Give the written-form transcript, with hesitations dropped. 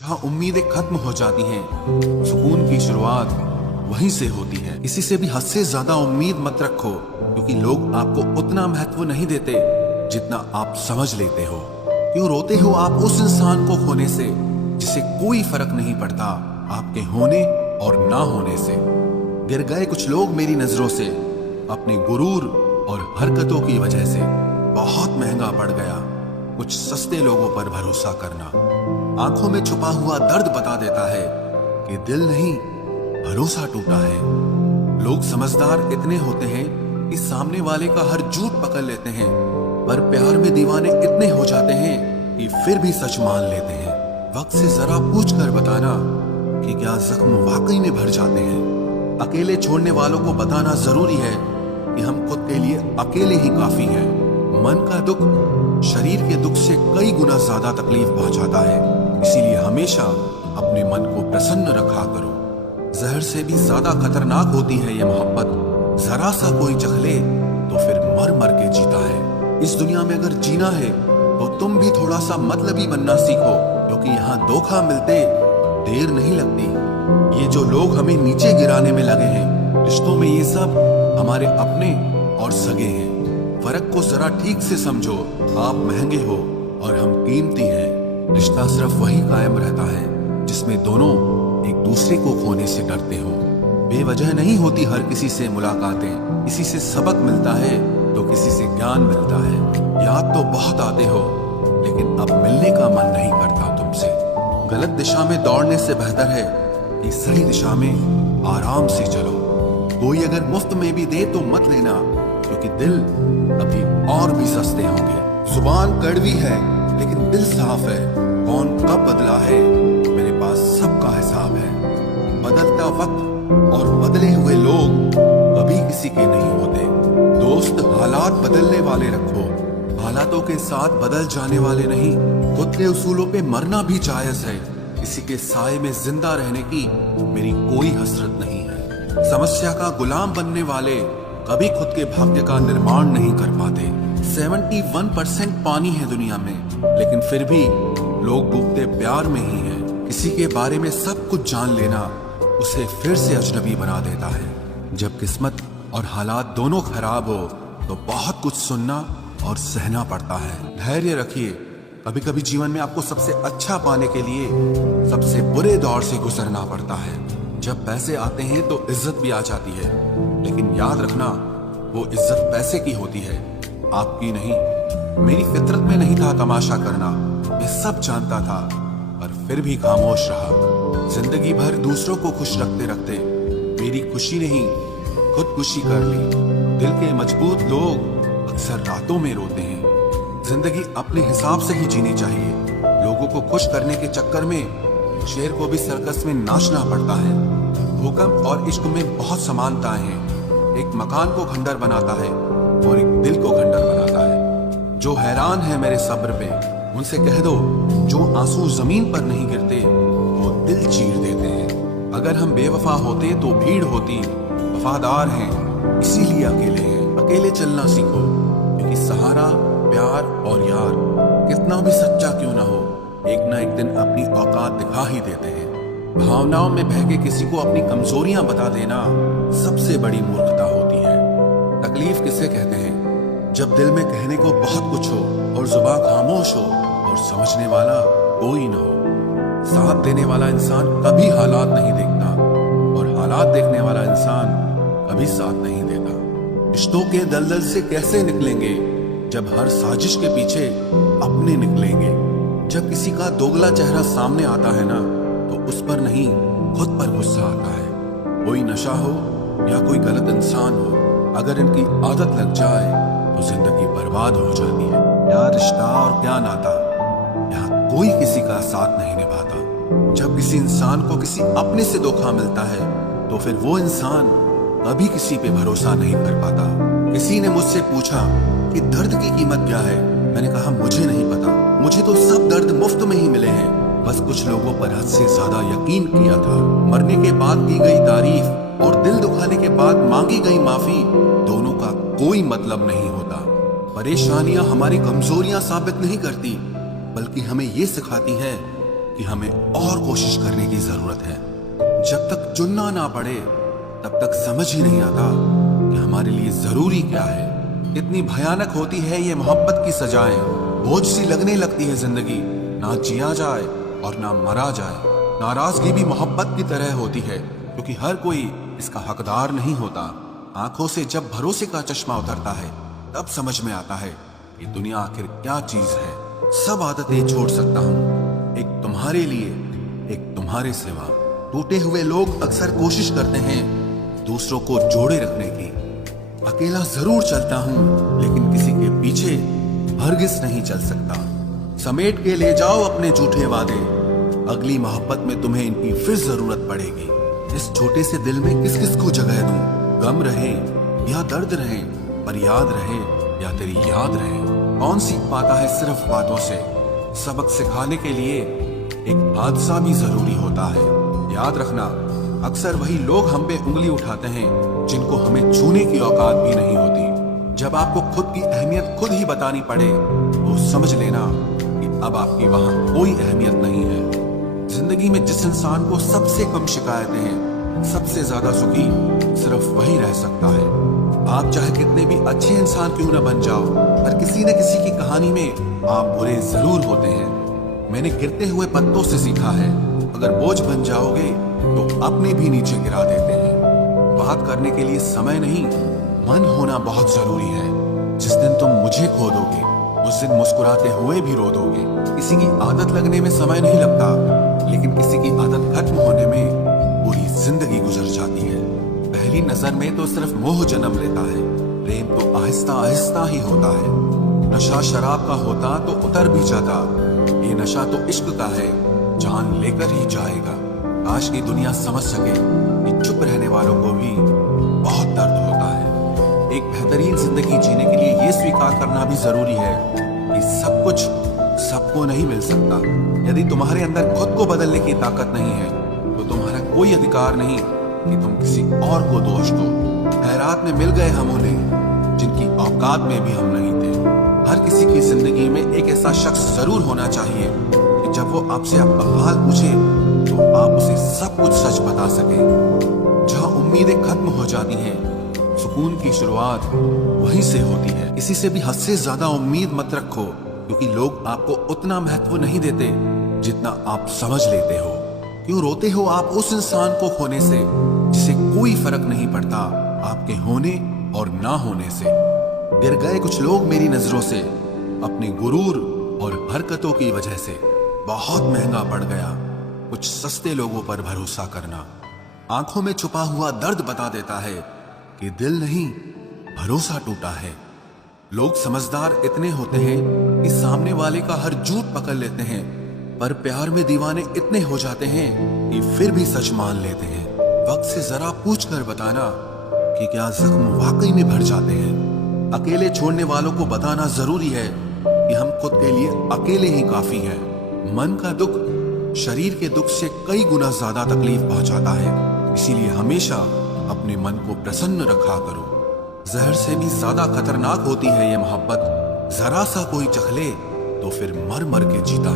जहाँ उम्मीदें खत्म हो जाती हैं, सुकून की शुरुआत वहीं से होती है। किसी से भी हद से ज्यादा उम्मीद मत रखो, क्योंकि लोग आपको उतना महत्व नहीं देते जितना आप समझ लेते हो। क्यों रोते हो आप उस इंसान को खोने से जिसे कोई फर्क नहीं पड़ता आपके होने और ना होने से। गिर गए कुछ लोग मेरी नजरों से अपने गुरूर और हरकतों की वजह से। बहुत महंगा पड़ गया कुछ सस्ते लोगों पर भरोसा करना। आंखों में छुपा हुआ दर्द बता देता है कि दिल नहीं, भरोसा टूटा है। लोग समझदार इतने होते हैं कि सामने वाले का हर झूठ पकड़ लेते हैं, पर प्यार में दीवाने इतने हो जाते हैं कि फिर भी सच मान लेते हैं। वक्त से जरा पूछ कर बताना कि क्या जख्म वाकई में भर जाते हैं। अकेले छोड़ने वालों को बताना जरूरी है कि हम खुद के लिए अकेले ही काफी हैं। मन का दुख शरीर के दुख से कई गुना ज्यादा तकलीफ पहुंचाता है, इसीलिए हमेशा अपने मन को प्रसन्न रखा करो। जहर से भी ज्यादा खतरनाक होती है ये मोहब्बत। जरा सा कोई चख ले तो फिर मर मर के जीता है। इस दुनिया में अगर जीना है तो तुम भी थोड़ा सा मतलबी बनना सीखो, क्योंकि यहाँ धोखा मिलते देर नहीं लगती। ये जो लोग हमें नीचे गिराने में लगे हैं, रिश्तों में ये सब हमारे अपने और सगे हैं। फर्क को जरा ठीक से समझो। आप महंगे हो और हम कीमती हैं। रिश्ता सिर्फ वही कायम रहता है जिसमें दोनों एक दूसरे को खोने से डरते हो। बेवजह नहीं होती हर किसी से मुलाकातें। किसी से सबक मिलता है तो किसी से ज्ञान मिलता है। याद तो बहुत आते हो, लेकिन अब मिलने का मन नहीं करता तुमसे। गलत दिशा में दौड़ने से बेहतर है कि सही दिशा में आराम से चलो। कोई अगर मुफ्त में भी दे तो मत लेना, क्योंकि दिल अभी और भी सस्ते होंगे। जुबान कड़वी है लेकिन दिल साफ है। कौन कब बदला है मेरे पास सबका हिसाब है। बदलता वक्त और बदले हुए लोग कभी किसी के नहीं होते। दोस्त हालात बदलने वाले रखो, हालातों के साथ बदल जाने वाले नहीं। खुद के उसूलों पे मरना भी जायज है। किसी के साए में जिंदा रहने की मेरी कोई हसरत नहीं है। समस्या का गुलाम बनने वाले कभी खुद के भाग्य का निर्माण नहीं कर पाते। 71% पानी है दुनिया में, लेकिन फिर भी लोग डूबते प्यार में ही हैं। किसी के बारे में सब कुछ जान लेना उसे फिर से अजनबी बना देता है। जब किस्मत और हालात दोनों खराब हो तो बहुत कुछ सुनना और सहना पड़ता है। धैर्य रखिए। कभी कभी जीवन में आपको सबसे अच्छा पाने के लिए सबसे बुरे दौर से गुजरना पड़ता है। जब पैसे आते हैं तो इज्जत भी आ जाती है, लेकिन याद रखना वो इज्जत पैसे की होती है, आपकी नहीं। मेरी फितरत में नहीं था तमाशा करना, मैं सब जानता था, पर फिर भी खामोश रहा। जिंदगी भर दूसरों को खुश रखते रखते मेरी खुशी नहीं खुदकुशी कर ली। दिल के मजबूत लोग अक्सर रातों में रोते हैं। जिंदगी अपने हिसाब से ही जीनी चाहिए। लोगों को खुश करने के चक्कर में शेर को भी सर्कस में नाचना पड़ता है। भूकंप और इश्क में बहुत समानताएं हैं। एक मकान को खंडर बनाता है और एक दिल को खंडर बनाता है। जो हैरान है मेरे सब्र पे, उनसे कह दो जो आंसू जमीन पर नहीं गिरते वो दिल चीर देते हैं। अगर हम बेवफा होते तो भीड़ होती। वफादार हैं इसीलिए अकेले हैं। अकेले चलना सीखो, क्योंकि सहारा प्यार और यार कितना भी सच्चा क्यों ना हो, एक ना एक दिन अपनी औकात दिखा ही देते हैं। भावनाओं में बह के किसी को अपनी कमजोरियां बता देना सबसे बड़ी मूर्खता होती है। तकलीफ किसे कहते हैं? जब दिल में कहने को बहुत कुछ हो और जुबान खामोश हो और समझने वाला कोई ना हो। साथ देने वाला इंसान कभी हालात नहीं देखता, और हालात देखने वाला इंसान कभी साथ नहीं देता। रिश्तों के दलदल से कैसे निकलेंगे जब हर साजिश के पीछे अपने निकलेंगे। जब किसी का दोगला चेहरा सामने आता है ना, तो उस पर नहीं खुद पर गुस्सा आता है। कोई नशा हो या कोई गलत इंसान हो, अगर इनकी आदत लग जाए तो जिंदगी बर्बाद हो जाती है। क्या रिश्ता और क्या नाता, यहाँ कोई किसी का साथ नहीं निभाता। जब किसी इंसान को किसी अपने से धोखा मिलता है तो फिर वो इंसान कभी किसी पे भरोसा नहीं कर पाता। किसी ने मुझसे पूछा कि दर्द की कीमत क्या है। मैंने कहा मुझे नहीं पता, मुझे तो सब दर्द मुफ्त में ही मिले हैं। बस कुछ लोगों पर हद से ज्यादा यकीन किया था। मरने के बाद की गई तारीफ और दिल दुखाने के बाद मांगी गई माफी, दोनों का कोई मतलब नहीं होता। परेशानियां हमारी कमजोरियां साबित नहीं करती, बल्कि हमें ये सिखाती है कि हमें और कोशिश करने की जरूरत है। जब तक चुनना ना पड़े तब तक समझ ही नहीं आता कि हमारे लिए जरूरी क्या है। इतनी भयानक होती है ये मोहब्बत की सजाएं, बोझ सी लगने लगती है जिंदगी, ना जिया जाए और ना मरा जाए। नाराजगी भी मोहब्बत की तरह होती है, क्योंकि हर कोई इसका हकदार नहीं होता। आंखों से जब भरोसे का चश्मा उतरता है तब समझ में आता है कि दुनिया आखिर क्या चीज है। सब आदतें छोड़ सकता हूँ, एक तुम्हारे लिए, एक तुम्हारे सिवा। टूटे हुए लोग अक्सर कोशिश करते हैं दूसरों को जोड़े रखने की। अकेला जरूर चलता हूँ, लेकिन किसी के पीछे हरगिज नहीं चल सकता। समेट के ले जाओ अपने झूठे वादे, अगली मोहब्बत में तुम्हें इनकी फिर जरूरत पड़ेगी। इस छोटे से दिल में किस किस को जगह दूं? गम रहे या दर्द रहे, पर याद रहे या तेरी याद रहे। कौन सीख पाता है सिर्फ बातों से? सबक सिखाने के लिए एक हादसा भी जरूरी होता है। याद रखना, अक्सर वही लोग हम पे उंगली उठाते हैं जिनको हमें छूने की औकात भी नहीं होती। जब आपको खुद की अहमियत खुद ही बतानी पड़े तो समझ लेना कि अब आपकी वहां कोई अहमियत नहीं है। जिंदगी में जिस इंसान को सबसे कम शिकायतें हैं, सबसे ज्यादा सुखी सिर्फ वही रह सकता है। आप चाहे कितने भी अच्छे इंसान क्यों न बन जाओ, पर किसी न किसी की कहानी में आप बुरे जरूर होते हैं। मैंने गिरते हुए पत्तों से सीखा है, अगर बोझ बन जाओगे तो अपने भी नीचे गिरा देते हैं। बात करने के लिए समय नहीं, मन होना बहुत जरूरी है। जिस दिन तुम मुझे खो दोगे उस दिन मुस्कुराते हुए भी रो दोगे। किसी की आदत लगने में समय नहीं लगता, लेकिन किसी की आदत खत्म होने में पूरी जिंदगी गुजर जाती है। पहली नजर में तो सिर्फ मोह जन्म लेता है, प्रेम तो आहिस्ता आहिस्ता ही होता है। नशा शराब का होता तो उतर भी जाता, ये नशा तो इश्क का है, जान लेकर ही जाएगा। आज की दुनिया समझ सके कि चुप रहने वालों को भी बहुत दर्द होता है। एक बेहतरीन जिंदगी जीने के लिए ये स्वीकार करना भी जरूरी है कि सब कुछ सबको नहीं मिल सकता। यदि तुम्हारे अंदर खुद को बदलने की ताकत नहीं है तो तुम्हारा कोई अधिकार नहीं कि तुम किसी और को दोष दो। खैरात में मिल गए हम उन्हें जिनकी औकात में भी हम नहीं थे। हर किसी की जिंदगी में एक ऐसा शख्स जरूर होना चाहिए कि जब वो आपसे आपका हाल पूछे तो आप उसे सब कुछ सच बता सके। जहां उम्मीदें खत्म हो जाती हैं, सुकून की शुरुआत वहीं से होती है। किसी से भी हद से ज्यादा उम्मीद मत रखो, क्योंकि लोग आपको उतना महत्व नहीं देते जितना आप समझ लेते हो। क्यों रोते हो आप उस इंसान को खोने से जिसे कोई फर्क नहीं पड़ता आपके होने और ना होने से? गिर गए कुछ लोग मेरी नजरों से अपने गुरूर और हरकतों की वजह से। बहुत महंगा पड़ गया कुछ सस्ते लोगों पर भरोसा करना। आंखों में छुपा हुआ दर्द बता देता है कि दिल नहीं, भरोसा टूटा है। लोग समझदार इतने होते हैं कि सामने वाले का हर झूठ पकड़ लेते हैं, पर प्यार में दीवाने इतने हो जाते हैं कि फिर भी सच मान लेते हैं। वक्त से जरा पूछ कर बताना कि क्या जख्म वाकई में भर जाते हैं। अकेले छोड़ने वालों को बताना जरूरी है कि हम खुद के लिए अकेले ही काफी हैं। मन का दुख शरीर के दुख से कई गुना ज्यादा तकलीफ पहुंचाता है, इसीलिए हमेशा अपने मन को प्रसन्न रखा करो। जहर से भी ज्यादा खतरनाक होती है ये मोहब्बत। जरा सा कोई चख ले तो फिर मर मर के जीता